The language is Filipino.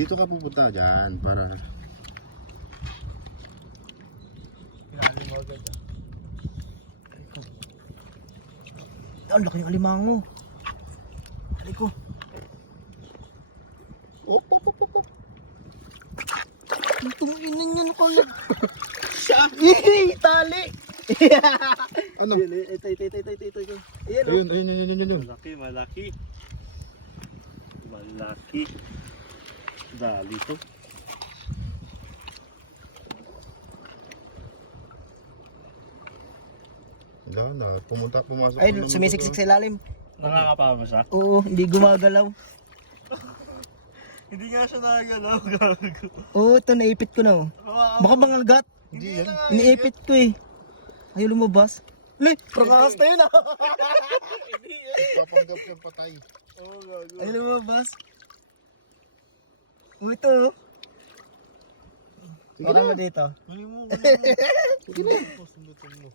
Dito ka pupunta dyan para... Pinali mo agad ah. Ang laki ng alimango. Tali ko. Op, op, op, op, op. Itong ina niya nakalag. Tali! Ano? Ito. Ayan o. Ayun. Malaki. Dali to. Wala na, pumasok. Ay, pa naman sumisiksik dito. sa ilalim. Nakakapama siya? Oo, hindi gumagalaw. Hindi nga siya nakagalaw. Gago. Oo, ito naipit ko na oh. Baka mangalgat. Hindi yan. Iniipit ko eh. Ayaw lumabas. Le, prangas na yun ah. Papanggap kang patay. Oo, gago. Ayaw lumabas. Oo, ito oh. Baka mo dito. Huli mo. Sige na. Sundutin mo.